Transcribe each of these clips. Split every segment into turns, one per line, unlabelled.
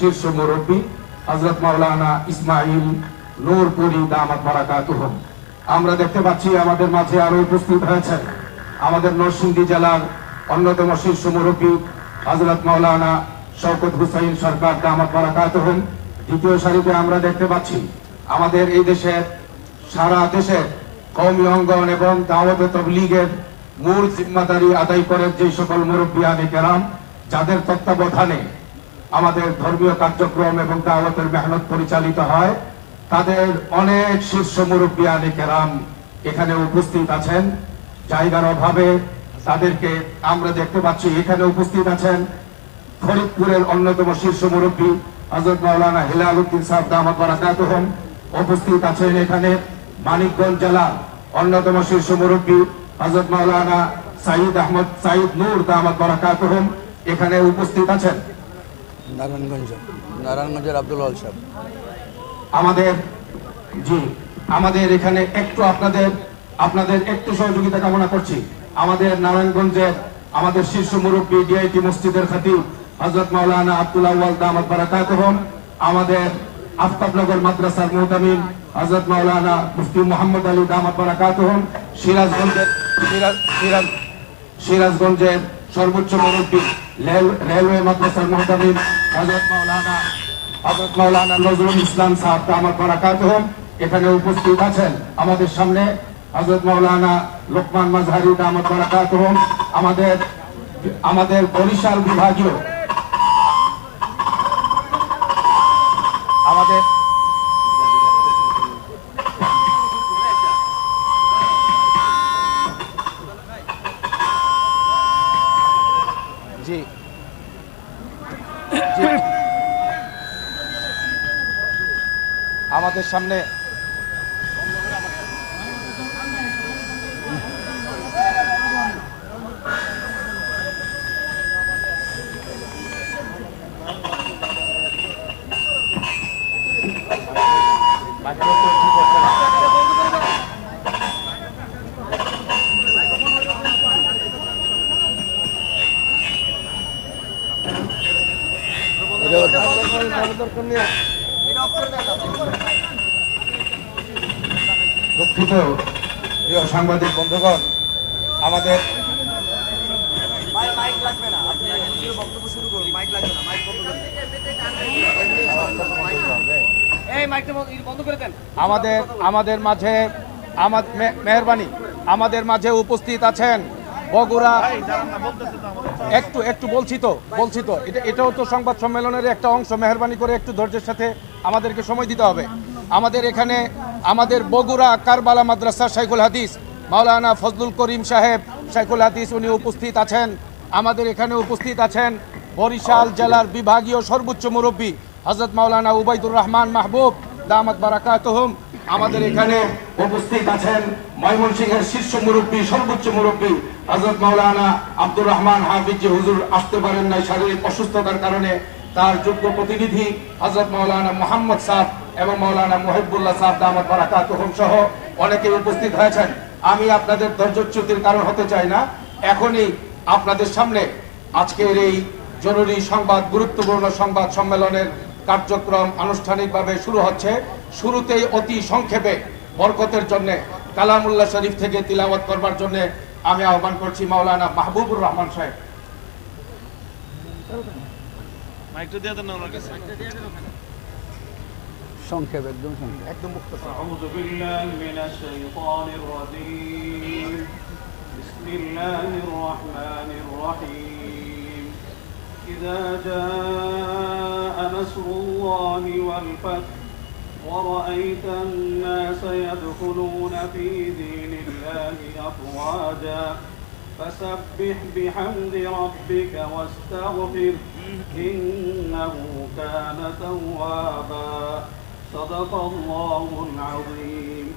শীর্ষ মুরব্বী হজরত মাওলানা ইসমাইল নূরপুরি দামাত বারাকাতুহুম। আমরা দেখতে পাচ্ছি আমাদের মাঝে আরও উপস্থিত হয়েছেন আমাদের নরসিংদী জেলার অন্যতম শীর্ষ মুরব্বী হজরত মাওলানা শওকত হুসাইন সরকার দামাত বারাকাতুহুম। দ্বিতীয় সারিতে আমরা দেখতে পাচ্ছি আমাদের এই দেশের, সারা দেশের কৌমি অঙ্গন এবং দাওয়াত তবলিগের মূল জিম্মাদারি আদায় করেন যে সকল মুরব্বিয়ানে কেরাম, যাদের তত্ত্বাবধানে আমাদের ধর্মীয় কার্যক্রম এবং দাওয়াতের মেহনত পরিচালিত হয়। তাদের অনেক শীর্ষ মুরব্বিয়ানে কেরাম এখানে উপস্থিত আছেন। জায়গার অভাবে তাদেরকে আমরা দেখতে পাচ্ছি এখানে উপস্থিত আছেন ফরিদপুরের অন্যতম শীর্ষ মুরব্বী হজরত মাওলানা হেলাল উদ্দিন সাহেব দামাত উপস্থিত আছেন এখানে। মানিকগঞ্জ জেলার অন্যতম শীর্ষ মুরব্বী হজরত মাওলানা সাইদ আহমদ, সাইদ নূর দামাত এখানে উপস্থিত আছেন।
নারায়ণগঞ্জ, নারায়ণগঞ্জের আব্দুল আল সাহেব।
আমাদের, জি, আমাদের এখানে একটু আপনাদের আপনাদের একটু সহযোগিতা কামনা করছি। আমাদের নারায়ণগঞ্জের, আমাদের শীর্ষ মুরব্বী ডিআইটি মসজিদের খাতিব হজরত মাওলানা আব্দুল আউয়াল দামাত বারাকাতুহুম আমাদের আফতাবনগর মাদ্রাসার হজরত মাওলানা মুফতি মোহাম্মদ আলী বারাকাতুহুম সিরাজগঞ্জের, সিরাজ সিরাজ, সিরাজগঞ্জের সর্বোচ্চ মুরব্বী রেল- রেলওয়ে মাদ্রাসার মহাদামিন হজরত মাওলানা হজরত মাওলানা নজরুল ইসলাম সাহেব বরাকাত হোম। এখানে উপস্থিত আছেন আমাদের সামনে হজরত মাওলানা লোকমান মাজহারুদ আমার বরাকাত হোম। আমাদের আমাদের বরিশাল বিভাগীয় আমাদের জি জি। আমাদের সামনে দুঃখিত প্রিয় সাংবাদিক বন্ধুগণ আমাদের
এই মাইকটা বন্ধ- বন্ধ করে দেন
আমাদের আমাদের মাঝে মেহরবানি। আমাদের মাঝে উপস্থিত আছেন বগুড়া একটু একটু বলছি তো বলছি তো। এটা এটাও তো সংবাদ সম্মেলনের একটা অংশ। মেহরবানি করে একটু ধৈর্যের সাথে আমাদেরকে সময় দিতে হবে। আমাদের এখানে আমাদের বগুড়া কারবালা মাদ্রাসা শাইখুল হাদিস মাওলানা ফজলুল করিম সাহেব শাইখুল হাদিস উনি উপস্থিত আছেন। আমাদের এখানে উপস্থিত আছেন বরিশাল জেলার বিভাগীয় সর্বোচ্চ মুরব্বী হজরত মাওলানা উবাইদুর রহমান মাহবুব দামাত বারাকাতুহুম। আমাদের এখানে উপস্থিত আছেন ময়মনসিংহের শীর্ষ মুরব্বী, সর্বোচ্চ মুরব্বী হজরত মাওলানা আব্দুর রহমান হাফিজ। হুজুর আসতে পারেন নাই শারীরিক অসুস্থতার কারণে। তার যোগ্য প্রতিনিধি হজরত মাওলানা মোহাম্মদ সাহ এবং মাওলানা মুহিবুল্লাহ সাহ দামাত বারাকাতুহুম সহ অনেকে উপস্থিত হয়েছেন। আমি আপনাদের ধৈর্যচ্যুতির কারণ হতে চাই না। এখনই আপনাদের সামনে আজকের এই জরুরি সংবাদ গুরুত্বপূর্ণ সংবাদ সম্মেলনের কার্যক্রম আনুষ্ঠানিকভাবে শুরু হচ্ছে। শুরুতেই অতি সংক্ষেপে বরকতের জন্য কালামুল্লাহ শরীফ থেকে তিলাওয়াত করবার জন্য আমি আহ্বান করছি মাওলানা মাহবুবুর রহমান সাহেব।
মাইকটা দিয়ে দেন না ওনার কাছে।
সংক্ষেপ একদম সংক্ষেপ।
একদম মুক্ত
إذا جاء نصر الله والفتح ورأيت الناس يدخلون في دين الله أفواجا فسبح بحمد ربك واستغفر إنه كان توابا صدق الله العظيم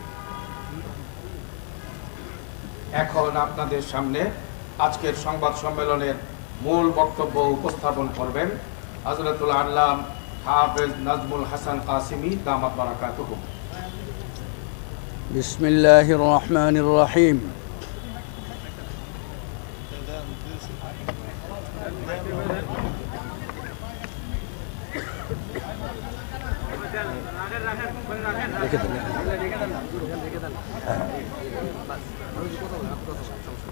এখন আপনাদের সামনে আজকের সংবাদ সম্মেলনের মূল বক্তব্য উপস্থাপন করবেন হজরতুল আল্লাম হাফেজ নাজমুল হাসান কাসিমি দামাত বারাকাতুহুম
بسم الله الرحمن الرحيم রেখে দেন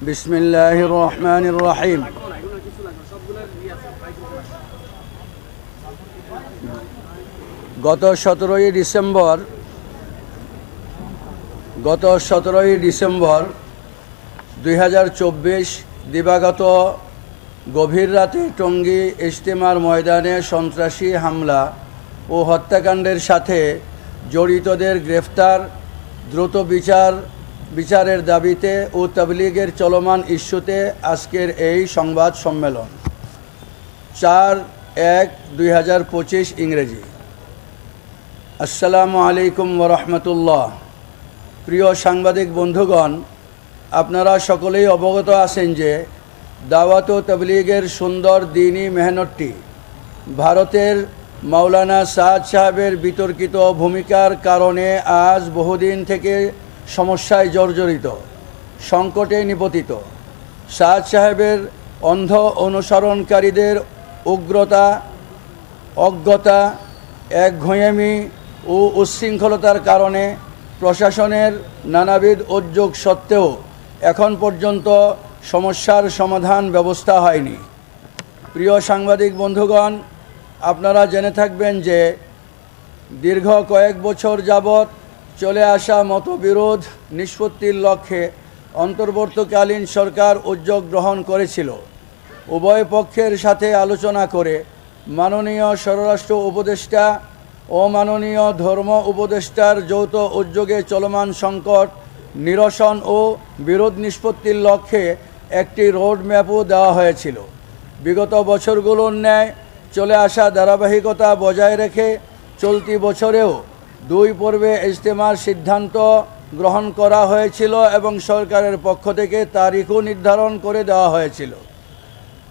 বিসমিল্লাহ রহমান গত সতেরোই ডিসেম্বর, গত সতেরোই ডিসেম্বর দুই হাজার চব্বিশ দিবাগত গভীর রাতে টঙ্গী ইজতেমার ময়দানে সন্ত্রাসী হামলা ও হত্যাকাণ্ডের সাথে জড়িতদের গ্রেফতার, দ্রুত বিচার, বিচারের দাবিতে ও তাবলিগের চলমান ইস্যুতে আজকের এই সংবাদ সম্মেলন। চার এক দুই ইংরেজি। আসসালামু আলাইকুম ওরহমতুল্লাহ প্রিয় সাংবাদিক বন্ধুগণ, আপনারা সকলেই অবগত আছেন যে দাওয়াত ও তবলিগের সুন্দর দিনই মেহনতটি। ভারতের মাওলানা সাদ সাহেবের বিতর্কিত ভূমিকার কারণে আজ বহুদিন থেকে সমস্যায় জর্জরিত, সংকটে নিপতিত। সাদ সাহেবের অন্ধ অনুসরণকারীদের উগ্রতা, অজ্ঞতা, এক ঘয়েমি ও উচ্ছৃঙ্খলতার কারণে প্রশাসনের নানাবিধ উদ্যোগ সত্ত্বেও এখন পর্যন্ত সমস্যার সমাধান ব্যবস্থা হয়নি। প্রিয় সাংবাদিক বন্ধুগণ, আপনারা জেনে থাকবেন যে দীর্ঘ কয়েক বছর যাবৎ চলে আসা মতবিরোধ নিষ্পত্তির লক্ষ্যে অন্তর্বর্তীকালীন সরকার উদ্যোগ গ্রহণ করেছিল। উভয় পক্ষের সাথে আলোচনা করে মাননীয় স্বরাষ্ট্র উপদেষ্টা ও মাননীয় ধর্ম উপদেষ্টার যৌথ উদ্যোগে চলমান সংকট, নিরসন ও বিরোধ নিষ্পত্তির লক্ষ্যে একটি রোড ম্যাপও দেওয়া হয়েছিল। বিগত বছরগুলোর ন্যায় চলে আসা ধারাবাহিকতা বজায় রেখে চলতি বছরেও দুই পর্বে ইজতেমার সিদ্ধান্ত গ্রহণ করা হয়েছিল এবং সরকারের পক্ষ থেকে তারিখও নির্ধারণ করে দেওয়া হয়েছিল।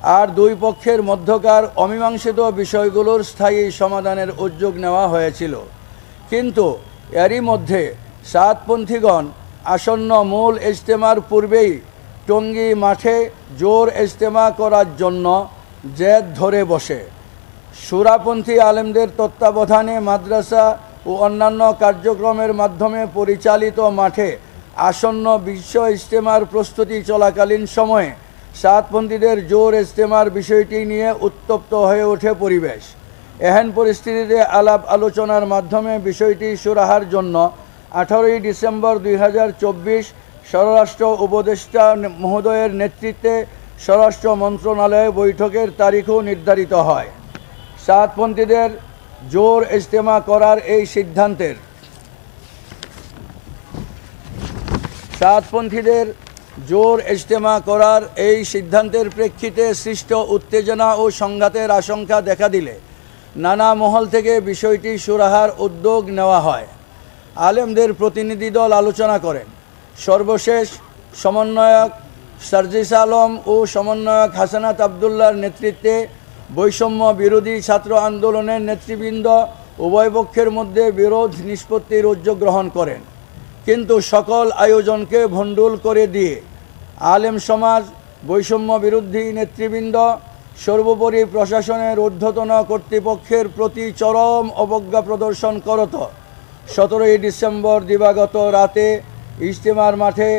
আর দুই পক্ষের মধ্যকার অমীমাংসিত বিষয়গুলোর স্থায়ী সমাধানের উদ্যোগ নেওয়া হয়েছিল। কিন্তু এরই মধ্যে সাতপন্থীগণ আসন্ন মূল ইজতেমার পূর্বেই টঙ্গী মাঠে জোর ইজতেমা করার জন্য জেদ ধরে বসে। সুরাপন্থী আলেমদের তত্ত্বাবধানে মাদ্রাসা ও অন্যান্য কার্যক্রমের মাধ্যমে পরিচালিত মাঠে আসন্ন বিশ্ব ইজতেমার প্রস্তুতি চলাকালীন সময়ে সাতপন্থীদের জোর ইজতেমার বিষয়টি নিয়ে উত্তপ্ত হয়ে ওঠে পরিবেশ। এহেন পরিস্থিতিতে আলাপ আলোচনার মাধ্যমে বিষয়টি সুরাহার জন্য আঠারোই ডিসেম্বর দুই স্বরাষ্ট্র উপদেষ্টা মহোদয়ের নেতৃত্বে স্বরাষ্ট্র মন্ত্রণালয়ে বৈঠকের তারিখও নির্ধারিত হয়। সাতপন্থীদের জোর ইজতেমা করার এই সিদ্ধান্তের সাতপন্থীদের জোর ইজতেমা করার এই সিদ্ধান্তের প্রেক্ষিতে সৃষ্ট উত্তেজনা ও সংঘাতের আশঙ্কা দেখা দিলে নানা মহল থেকে বিষয়টি সুরাহার উদ্যোগ নেওয়া হয়। আলেমদের প্রতিনিধি দল আলোচনা করেন। সর্বশেষ সমন্বয়ক সার্জিস আলম ও সমন্বয়ক হাসানাত আবদুল্লার নেতৃত্বে বৈষম্য বিরোধী ছাত্র আন্দোলনের নেতৃবৃন্দ উভয় পক্ষের মধ্যে বিরোধ নিষ্পত্তির উদ্যোগ গ্রহণ করেন। কিন্তু সকল আয়োজনকে ভণ্ডুল করে দিয়ে আলেম সমাজ, বৈষম্য বিরোধী নেতৃবৃন্দ, সর্বোপরি প্রশাসনের ঊর্ধ্বতন কর্তৃপক্ষের প্রতি চরম অবজ্ঞা প্রদর্শন করত। সতেরোই ডিসেম্বর দিবাগত রাতে ইজতেমার মাঠে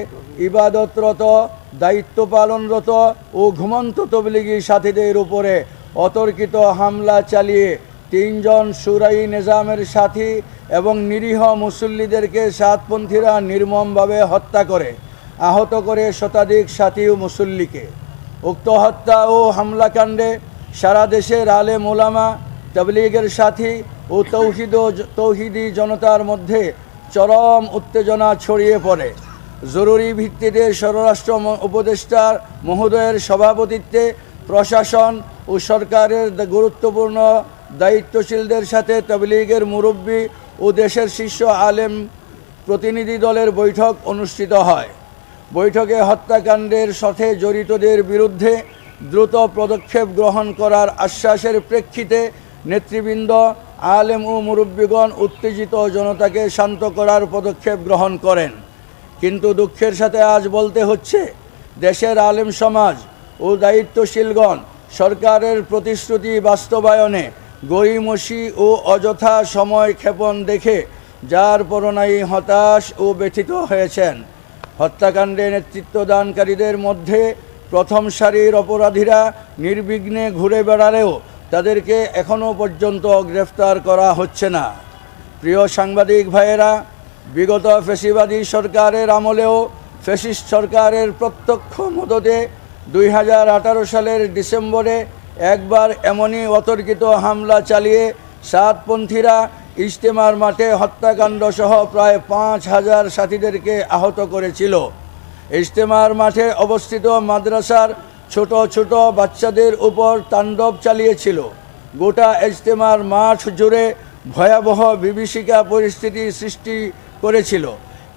ইবাদতরত দায়িত্ব পালনরত ও ঘুমন্ত তবলিগি সাথীদের উপরে অতর্কিত হামলা চালিয়ে তিনজন সুরাই নিজামের সাথী এবং নিরীহ মুসল্লিদেরকে সাতপন্থীরা নির্মমভাবে হত্যা করে, আহত করে শতাধিক সাথী ও মুসল্লিকে। উক্ত হত্যা ও হামলাকাণ্ডে সারা দেশের আলে মোলামা তবলিগের সাথী ও তৌহিদ তৌহিদি জনতার মধ্যে চরম উত্তেজনা ছড়িয়ে পড়ে। জরুরি ভিত্তিতে স্বরাষ্ট্র উপদেষ্টার মহোদয়ের সভাপতিত্বে প্রশাসন ও সরকারের গুরুত্বপূর্ণ দায়িত্বশীলদের সাথে তবলিগের মুরব্বী ও দেশের শীর্ষ আলেম প্রতিনিধি দলের বৈঠক অনুষ্ঠিত হয়। বৈঠকে হত্যাকাণ্ডের সাথে জড়িতদের বিরুদ্ধে দ্রুত পদক্ষেপ গ্রহণ করার আশ্বাসের প্রেক্ষিতে নেতৃবৃন্দ, আলেম ও মুরব্বীগণ উত্তেজিত জনতাকে শান্ত করার পদক্ষেপ গ্রহণ করেন। কিন্তু দুঃখের সাথে আজ বলতে হচ্ছে, দেশের আলেম সমাজ ও দায়িত্বশীলগণ সরকারের প্রতিশ্রুতি বাস্তবায়নে গড়িমসি ও অযথা সময় ক্ষেপণ দেখে যার পরনাই হতাশ ও ব্যথিত হয়েছেন। হত্যাকাণ্ডে নেতৃত্বদানকারীদের মধ্যে প্রথম সারির অপরাধীরা নির্বিঘ্নে ঘুরে বেড়ালেও তাদেরকে এখনও পর্যন্ত গ্রেফতার করা হচ্ছে না। প্রিয় সাংবাদিক ভাইয়েরা, বিগত ফেসিবাদী সরকারের আমলেও ফেসিস্ট সরকারের প্রত্যক্ষ মদতে দুই হাজার আঠারো সালের ডিসেম্বরে একবার এমনই অতর্কিত হামলা চালিয়ে সাতপন্থীরা ইজতেমার মাঠে হত্যাকাণ্ড সহ প্রায় পাঁচ হাজার সাথীদেরকে আহত করেছিল। ইজতেমার মাঠে অবস্থিত মাদ্রাসার ছোট ছোট বাচ্চাদের উপর তাণ্ডব চালিয়েছিল। গোটা ইজতেমার মাঠ জুড়ে ভয়াবহ বিভীষিকা পরিস্থিতি সৃষ্টি করেছিল।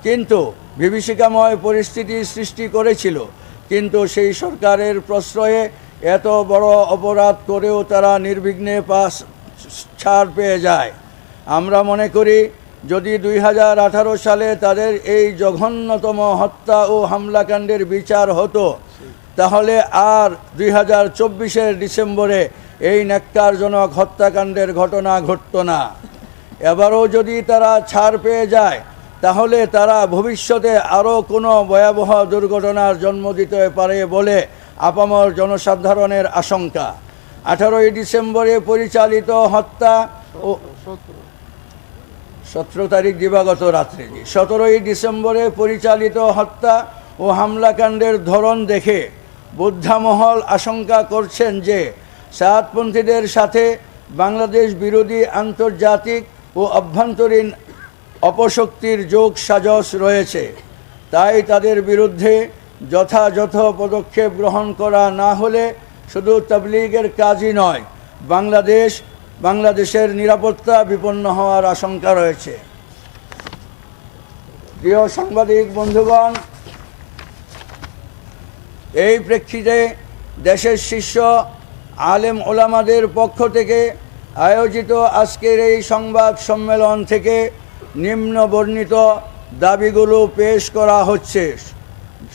কিন্তু বিভীষিকাময় পরিস্থিতি সৃষ্টি করেছিল। কিন্তু সেই সরকারের প্রশ্রয়ে এত বড় অপরাধ করেও তারা নির্বিঘ্নে পাস, ছাড় পেয়ে যায়। আমরা মনে করি, যদি দুই হাজার আঠারো সালে তাদের এই জঘন্যতম হত্যা ও হামলাকাণ্ডের বিচার হতো, তাহলে আর দুই হাজার ডিসেম্বরে এই ন্যাক্কারজনক হত্যাকাণ্ডের ঘটনা ঘটত না। এবারও যদি তারা ছাড় পেয়ে যায়, তাহলে তারা ভবিষ্যতে আরও কোনো ভয়াবহ দুর্ঘটনার জন্ম দিতে পারে বলে আপামর জনসাধারণের আশঙ্কা। আঠারোই ডিসেম্বরে পরিচালিত হত্যা ও সতেরো তারিখ দিবাগত রাত্রে। সতেরোই ডিসেম্বরে পরিচালিত হত্যা ও হামলাকাণ্ডের ধরন দেখে বুদ্ধামহল আশঙ্কা করছেন যে সাতপন্থীদের সাথে বাংলাদেশ বিরোধী আন্তর্জাতিক ও অভ্যন্তরীণ অপশক্তির যোগ সাজস রয়েছে। তাই তাদের বিরুদ্ধে যথাযথ পদক্ষেপ গ্রহণ করা না হলে শুধু তাবলিগের কাজই নয়, বাংলাদেশ, বাংলাদেশের নিরাপত্তা বিপন্ন হওয়ার আশঙ্কা রয়েছে। প্রিয় সাংবাদিক বন্ধুগণ, এই প্রেক্ষিতে দেশের শীর্ষ আলেম ওলামাদের পক্ষ থেকে আয়োজিত আজকের এই সংবাদ সম্মেলন থেকে নিম্ন বর্ণিত দাবিগুলো পেশ করা হচ্ছে।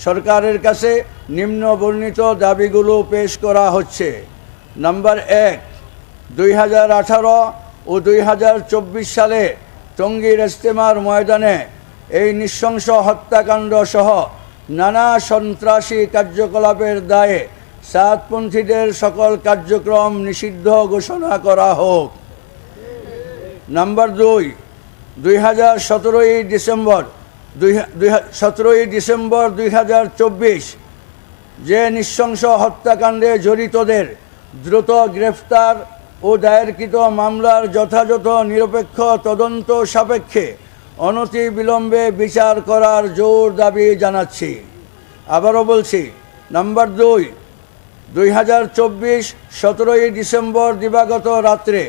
সরকারের কাছে নিম্ন বর্ণিত দাবিগুলো পেশ করা হচ্ছে। নাম্বার এক, দুই ও দুই হাজার চব্বিশ সালে টঙ্গীর ইস্তেমার ময়দানে এই নৃশংস হত্যাকাণ্ড সহ নানা সন্ত্রাসী কার্যকলাপের দায়ে সাতপন্থীদের সকল কার্যক্রম নিষিদ্ধ ঘোষণা করা হোক। নাম্বার দুই দুই ডিসেম্বর দুই সতেরোই ডিসেম্বর দুই হাজার চব্বিশ, যে নৃশংস হত্যাকাণ্ডে জড়িতদের দ্রুত গ্রেফতার ও দায়েরকৃত মামলার যথাযথ নিরপেক্ষ তদন্ত সাপেক্ষে অনতি বিলম্বে বিচার করার জোর দাবি জানাচ্ছি। আবারও বলছি, নাম্বার দুই দুই হাজার চব্বিশ, সতেরোই ডিসেম্বর দিবাগত রাত্রে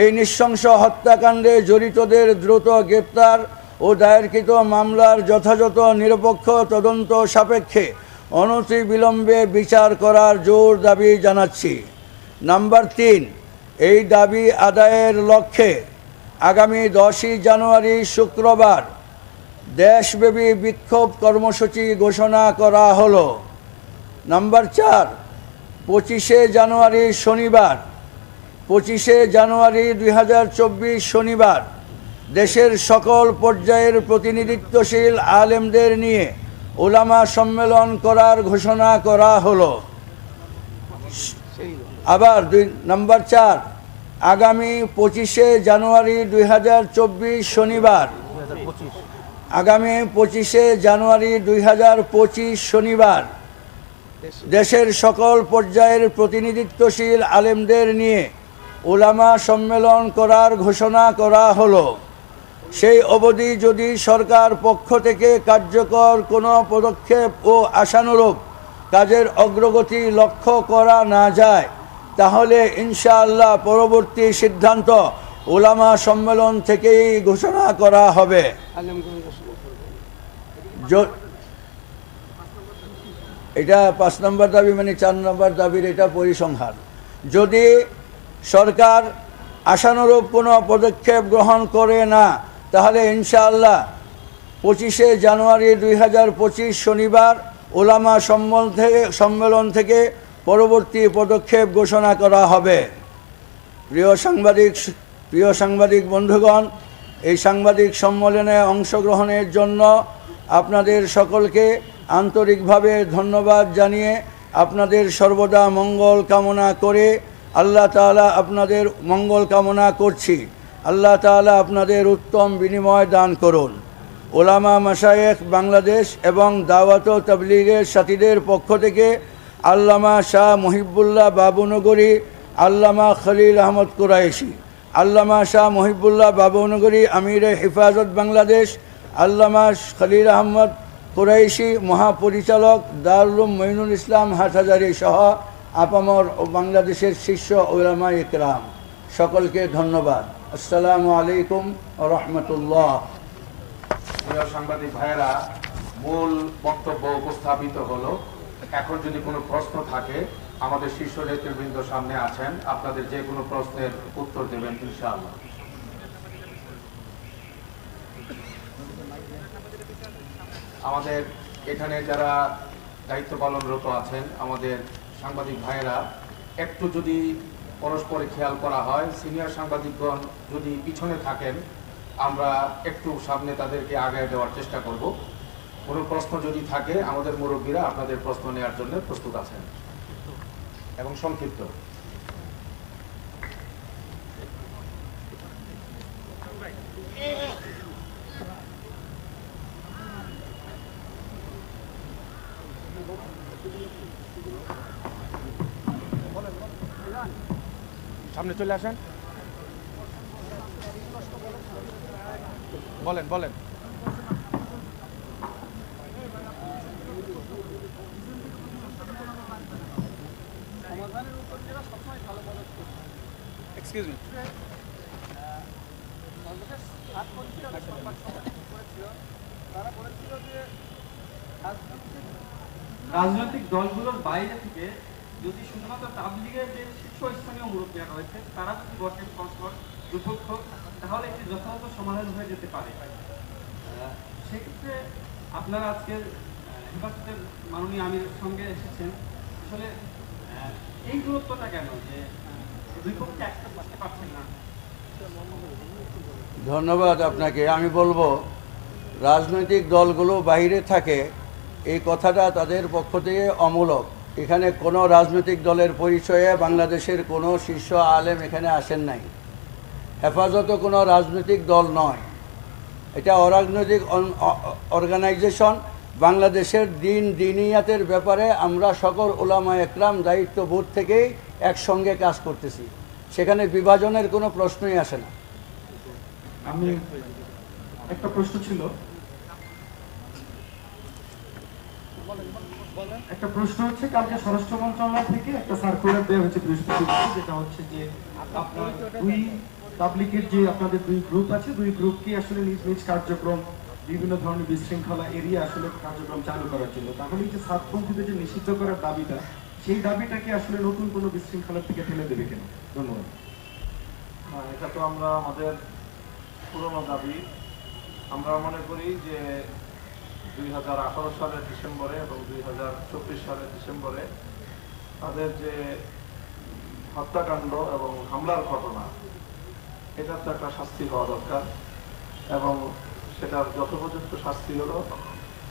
এই নৃশংস হত্যাকাণ্ডে জড়িতদের দ্রুত গ্রেপ্তার ও দায়েরকৃত মামলার যথাযথ নিরপেক্ষ তদন্ত সাপেক্ষে অনতি বিলম্বে বিচার করার জোর দাবি জানাচ্ছি। নাম্বার তিন, এই দাবি আদায়ের লক্ষ্যে আগামী দশই জানুয়ারি শুক্রবার দেশব্যাপী বিক্ষোভ কর্মসূচি ঘোষণা করা হলো। নাম্বার চার, পঁচিশে জানুয়ারি শনিবার, পঁচিশে জানুয়ারি দুই হাজার চব্বিশ শনিবার দেশের সকল পর্যায়ের প্রতিনিধিত্বশীল আলেমদের নিয়ে ওলামা সম্মেলন করার ঘোষণা করা হলো। আবার দুই, নম্বর চার, আগামী পঁচিশে জানুয়ারি দুই হাজার চব্বিশ শনিবার, আগামী পঁচিশে জানুয়ারি দুই হাজার পঁচিশ শনিবার, দেশের সকল পর্যায়ের প্রতিনিধিত্বশীল আলেমদের নিয়ে ওলামা সম্মেলন করার ঘোষণা করা হলো। সেই অবধি যদি সরকার পক্ষ থেকে কার্যকর কোনো পদক্ষেপ ও আশানুরূপ কাজের অগ্রগতি লক্ষ্য করা না যায়, তাহলে ইনশাআল্লাহ পরবর্তী সিদ্ধান্ত ওলামা সম্মেলন থেকেই ঘোষণা করা হবে। এটা পাঁচ নম্বর দাবি মানে চার নম্বর দাবির এটা পরিসংহার যদি সরকার আশানুরূপ কোনো পদক্ষেপ গ্রহণ করে না তাহলে ইনশাআল্লাহ পঁচিশে জানুয়ারি দুই হাজার পঁচিশ শনিবার ওলামা সম্মেলন থেকে সম্মেলন থেকে পরবর্তী পদক্ষেপ ঘোষণা করা হবে। প্রিয় সাংবাদিক প্রিয় সাংবাদিক বন্ধুগণ, এই সাংবাদিক সম্মেলনে অংশগ্রহণের জন্য আপনাদের সকলকে আন্তরিকভাবে ধন্যবাদ জানিয়ে আপনাদের সর্বদা মঙ্গল কামনা করে আল্লাহ তাআলা আপনাদের মঙ্গল কামনা করছি। আল্লাহ তাআলা আপনাদের উত্তম বিনিময় দান করুন। ওলামা মাসায়েখ বাংলাদেশ এবং দাওয়াত তাবলিগের সাথীদের পক্ষ থেকে আল্লামা শাহ মহিবুল্লাহ বাবুনগরী, আল্লামা খলিল আহমদ কুরাইশি, আল্লামা শাহ মহিবুল্লাহ বাবুনগরী আমিরে হেফাজত বাংলাদেশ, আল্লামা খলিল আহমদ কুরাইশি মহাপরিচালক দারুল মঈনুল ইসলাম হাটহাজারি সহ আপামর বাংলাদেশের শীর্ষ ওলামা ইকরাম সকলকে ধন্যবাদ। আসসালামু আলাইকুম রহমতুল্লাহ।
প্রিয় সাংবাদিক ভাইয়েরা, মূল বক্তব্য উপস্থাপিত হলো, এখন যদি কোনো প্রশ্ন থাকে, আমাদের শীর্ষ নেতৃবৃন্দ সামনে আছেন, আপনাদের যে কোনো প্রশ্নের উত্তর দেবেন, ইনশাআল্লাহ। আমাদের এখানে যারা দায়িত্ব পালনরত আছেন, আমাদের সাংবাদিক ভাইয়েরা, একটু যদি পরস্পরে খেয়াল করা হয়। সিনিয়র সাংবাদিকগণ যদি পিছনে থাকেন, আমরা একটু সামনে তাদেরকে আগায় দেওয়ার চেষ্টা করব। কোনো প্রশ্ন যদি থাকে, আমাদের মুরব্বীরা আপনাদের প্রশ্ন নেওয়ার জন্য প্রস্তুত আছেন। এবং সংক্ষিপ্ত সামনে চলে আসেন। বলেন বলেন
এক্সকিউজ মি
রাজনৈতিক দলগুলোর বাইরে থেকে যদি শুধুমাত্র তাবলিগের যে মুরব্বীরা রয়েছে। তারা যদি বসেন পরস্পর দুপক্ষ, তাহলে একটি যথাযথ সমাধান হয়ে যেতে পারে। সেক্ষেত্রে আপনারা আজকের হেফাজতের মাননীয় আমিরের সঙ্গে এসেছেন। আসলে এই দূরত্বটা কেন যে দুই পক্ষে একসাথে বসতে পারছেন না?
ধন্যবাদ আপনাকে। আমি বলব, রাজনৈতিক দলগুলো বাইরে থাকে, এই কথাটা তাদের পক্ষ থেকে অমূলক। এখানে কোনো রাজনৈতিক দলের পরিচয়ে বাংলাদেশের কোনো শীর্ষ আলেম এখানে আসেন নাই। হেফাজত কোনো রাজনৈতিক দল নয়। এটা অরাজনৈতিক অর্গানাইজেশন। বাংলাদেশের দিন দিনিয়াতের ব্যাপারে আমরা সকল ওলামা একরাম দায়িত্ববোধ থেকেই একসঙ্গে কাজ করতেছি। সেখানে বিভাজনের কোনো প্রশ্নই আসে না।
আমি একটা প্রশ্ন ছিল। একটা প্রশ্ন হচ্ছে কালকে স্বরাষ্ট্র মন্ত্রণালয় থেকে একটা সার্কুলার দেওয়া হয়েছে বৃহস্পতিবার যেটা হচ্ছে যে আপনার দুই পাবলিকের যে আপনাদের দুই গ্রুপ আছে দুই গ্রুপকে আসলে নিজ নিজ কার্যক্রম বিভিন্ন ধরনের বিশৃঙ্খলা এরিয়া আসলে কার্যক্রম চালু করার জন্য। তাহলে যে সাতপন্থীদের যে নিষিদ্ধ করার দাবিটা সেই দাবিটাকে আসলে নতুন কোনো বিশৃঙ্খলার থেকে ফেলে দেবে কেন? ধন্যবাদ।
হ্যাঁ, এটা তো আমরা আমাদের পুরনো দাবি। আমরা মনে করি যে দুই হাজার আঠারো সালের ডিসেম্বরে এবং দুই হাজার চব্বিশ সালের ডিসেম্বরে তাদের যে হত্যাকাণ্ড এবং হামলার ঘটনা এটার তো একটা শাস্তি হওয়া দরকার এবং সেটার যত যথোপযুক্ত শাস্তি হলো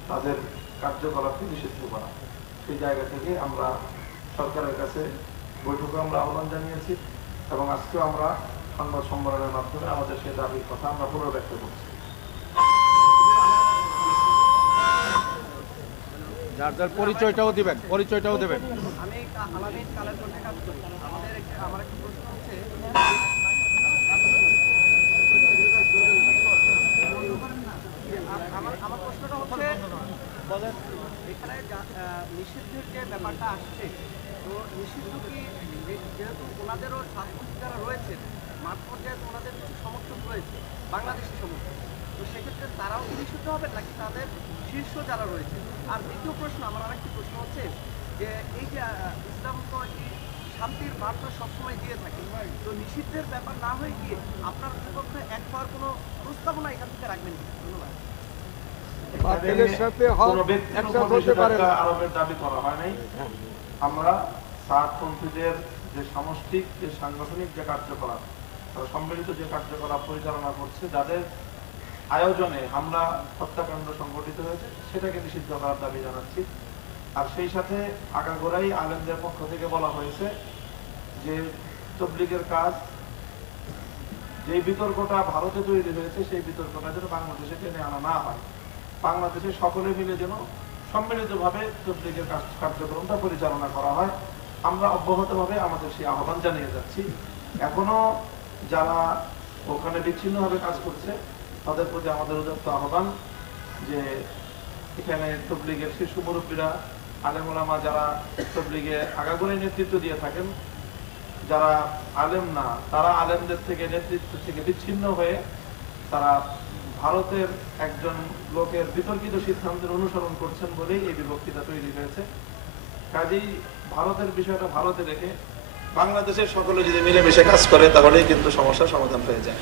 তাদের কার্যকলাপকে নিষিদ্ধ করা। সেই জায়গা থেকে আমরা সরকারের কাছে বৈঠকে আমরা আহ্বান জানিয়েছি এবং আজকেও আমরা সংবাদ সম্মেলনের মাধ্যমে আমাদের সেই দাবির কথা আমরা পুনর্ব্যক্ত করছি।
যার যার পরিচয়টাও দিবেন, পরিচয়টাও দেবেন।
আমি আলামী কালের জন্য কাজ করি। আমাদের আমার একটা প্রশ্ন হচ্ছে, আমার আমার প্রশ্নটা হচ্ছে এখানে নিষিদ্ধের যে ব্যাপারটা আসছে, তো নিষিদ্ধ কি যেহেতু ওনাদেরও সাংস্কৃতিক যারা রয়েছে মাঠ পর্যায়ে ওনাদের কিছু সমর্থক রয়েছে, বাংলাদেশি সমর্থক তো সেক্ষেত্রে তারাও কি নিষিদ্ধ হবে নাকি তাদের শীর্ষ যারা রয়েছে। আর দ্বিতীয় প্রশ্ন আমার আরেকটি প্রশ্ন হচ্ছে যে এই যে ইসলাম তো শান্তির বার্তা সবসময় দিয়ে থাকে। তো নিষিদ্ধের ব্যাপার না হয়ে গিয়ে আপনার বিপক্ষে এক হওয়ার কোনো প্রস্তাবনা এখান থেকে রাখবেন কি? ধন্যবাদ।
সাথে
দাবি করা হয় নাই। আমরা যে সামষ্টিক যে সাংগঠনিক যে কার্যকলাপ তারা সম্মিলিত যে কার্যকলাপ পরিচালনা করছে যাদের আয়োজনে হামলা, হত্যাকাণ্ড সংঘটিত হয়েছে, সেটাকে নিষিদ্ধ করার দাবি জানাচ্ছি। আর সেই সাথে আগাগোড়াই আলেমদের পক্ষ থেকে বলা হয়েছে যে তবলিগের কাজ যে বিতর্কটা ভারতে তৈরি হয়েছে, সেই বিতর্কটা যেন বাংলাদেশে টেনে আনা না হয়। বাংলাদেশে সকলে মিলে যেন সম্মিলিতভাবে তবলিগের কাজ- কার্যক্রমটা পরিচালনা করা হয়। আমরা অব্যাহতভাবে আমাদের সেই আহ্বান জানিয়ে যাচ্ছি। এখনও যারা ওখানে বিচ্ছিন্নভাবে কাজ করছে তাদের প্রতি আমাদের উদাত্ত আহ্বান যে এখানে তবলিগের শীর্ষ মুরব্বীরা আলেমুলামা যারা তবলিগে আগাগোড়াই নেতৃত্ব দিয়ে থাকেন, যারা আলেম না, তারা আলেমদের থেকে নেতৃত্ব থেকে বিচ্ছিন্ন হয়ে তারা ভারতের একজন লোকের বিতর্কিত সিদ্ধান্তের অনুসরণ করছেন বলেই এই বিভক্তিটা তৈরি হয়েছে। কাজেই ভারতের বিষয়টা ভারতে রেখে বাংলাদেশের সকলে যদি মিলেমিশে কাজ করে, তাহলেই কিন্তু সমস্যার সমাধান হয়ে যায়।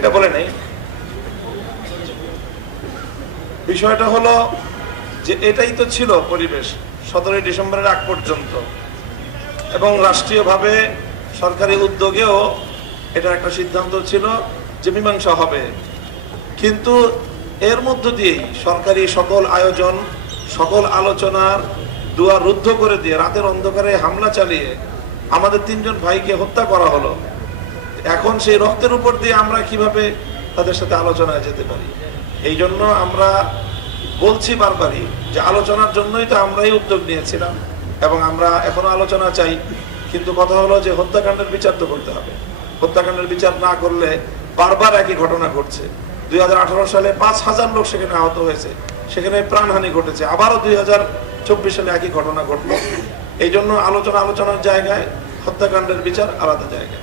এটা বলে নেই। বিষয়টা হলো যে এটাই তো ছিল পরিবেশ সতেরোই ডিসেম্বরের আগ পর্যন্ত। এবং রাষ্ট্রীয়ভাবে সরকারি উদ্যোগেও এটা একটা সিদ্ধান্ত ছিল যে মীমাংসা হবে। কিন্তু এর মধ্য দিয়েই সরকারি সকল আয়োজন, সকল আলোচনার দুয়ার রুদ্ধ করে দিয়ে রাতের অন্ধকারে হামলা চালিয়ে আমাদের তিনজন ভাইকে হত্যা করা হলো। এখন সেই রক্তের উপর দিয়ে আমরা কীভাবে তাদের সাথে আলোচনায় যেতে পারি? এই জন্য আমরা বলছি বারবারই যে আলোচনার জন্যই তো আমরাই উদ্যোগ নিয়েছিলাম এবং আমরা এখনও আলোচনা চাই, কিন্তু কথা হলো যে হত্যাকাণ্ডের বিচার তো করতে হবে। হত্যাকাণ্ডের বিচার না করলে বারবার একই ঘটনা ঘটছে। দুই হাজার আঠারো সালে পাঁচ হাজার লোক সেখানে আহত হয়েছে, সেখানে প্রাণহানি ঘটেছে। আবারও দুই হাজার চব্বিশ সালে একই ঘটনা ঘটলো। এই জন্য আলোচনা আলোচনার জায়গায়, হত্যাকাণ্ডের বিচার আলাদা জায়গায়।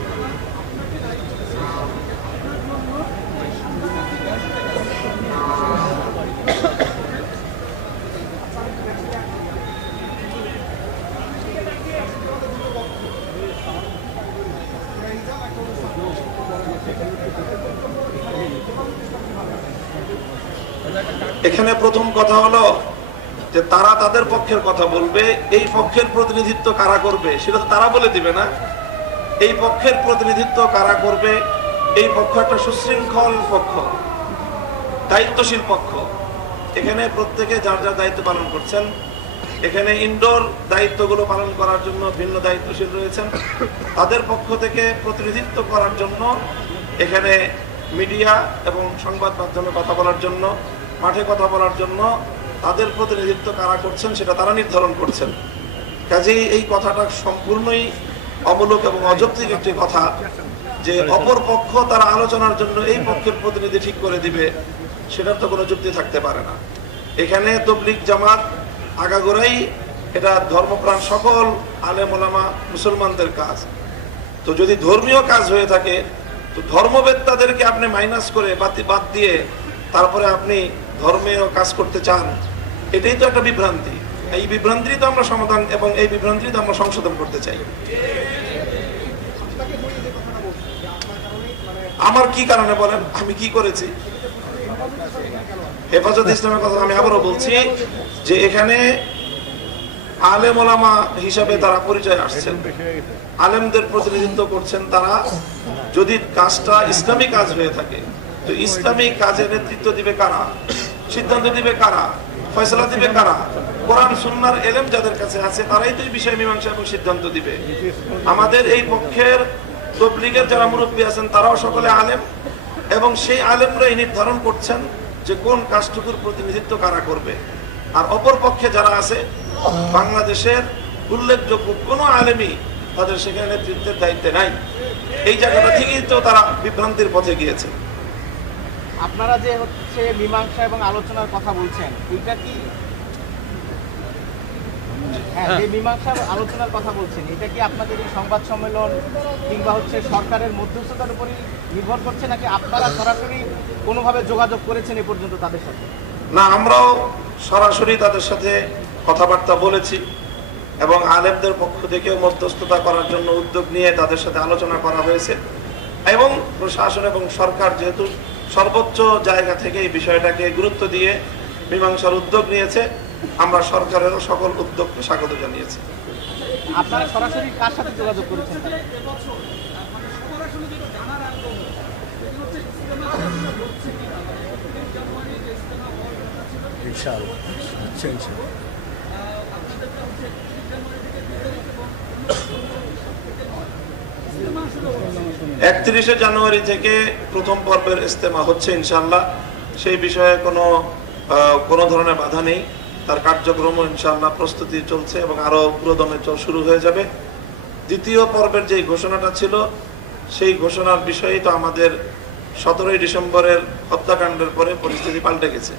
এখানে প্রথম কথা হলো যে তারা তাদের পক্ষের কথা বলবে, এই পক্ষের প্রতিনিধিত্ব কারা করবে সেটা তো তারা বলে দিবে না। এই পক্ষের প্রতিনিধিত্ব কারা করবে, এই পক্ষ একটা সুশৃঙ্খল পক্ষ, দায়িত্বশীল পক্ষ। এখানে প্রত্যেকে যার যার দায়িত্ব পালন করছেন। এখানে ইনডোর দায়িত্বগুলো পালন করার জন্য ভিন্ন দায়িত্বশীল রয়েছেন। তাদের পক্ষ থেকে প্রতিনিধিত্ব করার জন্য এখানে মিডিয়া এবং সংবাদ মাধ্যমে কথা বলার জন্য মাঠে কথা বলার জন্য তাদের প্রতিনিধিত্ব কারা করছেন সেটা তারা নির্ধারণ করছেন। কাজেই এই কথাটা সম্পূর্ণই অবলোক এবং অযৌক্তিক একটি কথা যে অপর পক্ষ তারা আলোচনার জন্য এই পক্ষের প্রতিনিধি ঠিক করে দিবে, সেটার তো কোনো যুক্তি থাকতে পারে না। এখানে তবলিক জামাত আগাগোড়াই এটা ধর্মপ্রাণ সকল আলে আলেমোলামা মুসলমানদের কাজ। তো যদি ধর্মীয় কাজ হয়ে থাকে, তো ধর্মবেত্তাদেরকে আপনি মাইনাস করে বাদ দিয়ে তারপরে আপনি ধর্মীয় কাজ করতে চান, এটাই তো একটা বিভ্রান্তি। এই বিভ্রান্তি তো আমরা সমাধান এবং এই বিভ্রান্তি তো আমরা সংশোধন করতে চাই। আমার কি কারণে বলেন? আমি কি করেছি? হেফাজত ইসলামের কথা আমি আবারও বলছি যে এখানে আলেম ওলামা হিসাবে তারা পরিচয় আসছেন। আলেমদের প্রতিনিধিত্ব করছেন তারা। যদি কাজটা ইসলামী কাজ হয়ে থাকে, তো ইসলামী কাজে নেতৃত্ব দিবে কারা? সিদ্ধান্ত দিবে কারা? ফয়সলা দিবে কারা? কোরআন, সুন্নার এলেম যাদের কাছে আছে, তারাই তো এই বিষয়ে মীমাংসা এবং সিদ্ধান্ত দিবে। আমাদের এই পক্ষের তবলিগের যারা মুরব্বী আছেন, তারাও সকলে আলেম এবং সেই আলেমরাই নির্ধারণ করছেন যে কোন কাজটুকুর প্রতিনিধিত্ব কারা করবে। আর অপর পক্ষে যারা আছে, বাংলাদেশের উল্লেখযোগ্য কোনো আলেমই তাদের সেখানে নেতৃত্বের দায়িত্বে নাই। এই জায়গাটা থেকেই তো তারা বিভ্রান্তির পথে গিয়েছে।
আপনারা যে হচ্ছে মীমাংসা এবং আলোচনার কথা বলছেন এটা কি? হ্যাঁ আলোচনার কথা বলছেন, এটা কি আপনাদের সংবাদ সম্মেলন কিংবা হচ্ছে সরকারের মধ্যস্থতার উপরই নির্ভর করছে, নাকি আপনারা সরাসরি কোনোভাবে যোগাযোগ করেছেন এ পর্যন্ত তাদের সাথে?
না, আমরাও সরাসরি তাদের সাথে কথাবার্তা বলেছি এবং আলেমদের পক্ষ থেকেও মধ্যস্থতা করার জন্য উদ্যোগ নিয়ে তাদের সাথে আলোচনা করা হয়েছে। এবং প্রশাসন এবং সরকার যেহেতু সর্বোচ্চ জায়গা থেকে এই বিষয়টাকে গুরুত্ব দিয়ে মীমাংসার উদ্যোগ নিয়েছে। আমরা সরকারেরও সকল উদ্যোগকে স্বাগত জানিয়েছি।
আপনারা সরাসরি কার সাথে যোগাযোগ করেছেন?
ইনশাআল্লাহ।
একত্রিশে জানুয়ারি থেকে প্রথম পর্বের ইস্তেমা হচ্ছে ইনশাল্লাহ সেই বিষয়ে কোনো কোনো ধরনের বাধা নেই। তার কার্যক্রম ইনশাল্লাহ প্রস্তুতি চলছে এবং আরও পুরোদমে শুরু হয়ে যাবে। দ্বিতীয় পর্বের যে ঘোষণাটা ছিল, সেই ঘোষণার বিষয়েই তো আমাদের সতেরোই ডিসেম্বরের হত্যাকাণ্ডের পরে পরিস্থিতি পাল্টে গেছে।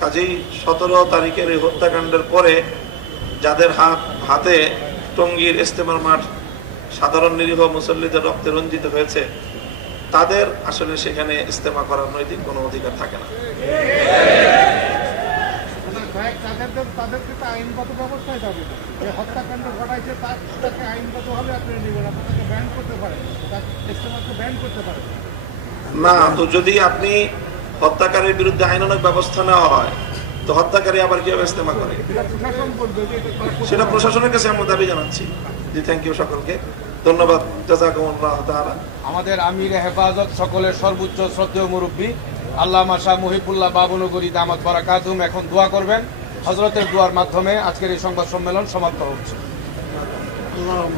কাজেই সতেরো তারিখের এই হত্যাকাণ্ডের পরে যাদের হাত, হাতে টঙ্গীর ইস্তেমার মাঠ সাধারণ নিরীহ মুসল্লিদের রক্তে রঞ্জিত হয়েছে তাদের আসলে সেখানে ইস্তেমা করার নৈতিক কোনো অধিকার থাকে না। না তো যদি আপনি হত্যাকারীর বিরুদ্ধে আইনানুগ ব্যবস্থা নেওয়া হয় তো হত্যাকারী আবার কীভাবে ইস্তেমা করা সেটা প্রশাসনের কাছে আমরা দাবি জানাচ্ছি। জি থ্যাংক ইউ সকলকে ধন্যবাদ জাজাকুমুল্লাহ তাআলা
আমাদের আমির হেফাজত সকলের সর্বোচ্চ শ্রদ্ধেয় মুরব্বী আল্লাহ মাসা মুহিবুল্লাহ বাবুনগরী দামাত বারাকাতুম এখন দোয়া করবেন হজরতের দোয়ার মাধ্যমে আজকের এই সংবাদ সম্মেলন সমাপ্ত হচ্ছে
اللهم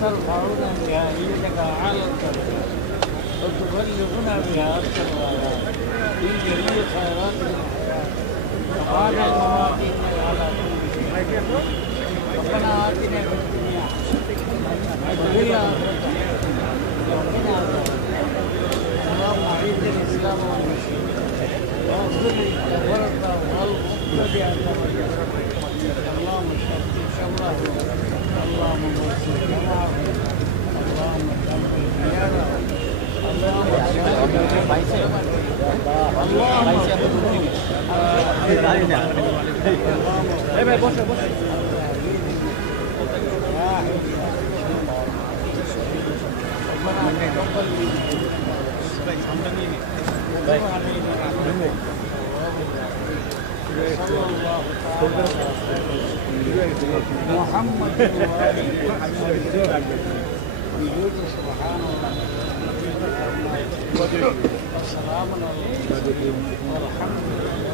صل على سيدنا مولانا صلاة تأتينا بها من جميع الأحوال فتغفر لنا بها وتطهرنا بها وترفعنا بها إليك أعلى الدرجات وتبلغنا بها أكثر الغايات من جميع خيرات الحياة وقال الممات إنك على كل شيء ربنا آتنا في الدنيا الدنيا وقنا عذاب اللهم أعز الإسلام والمسلمين واغفر للكفرة والمبتدعة اللهم شتت شمله اللهم وسع محمد وجود سبحانه وتعالى والسلام عليكم والحمد لله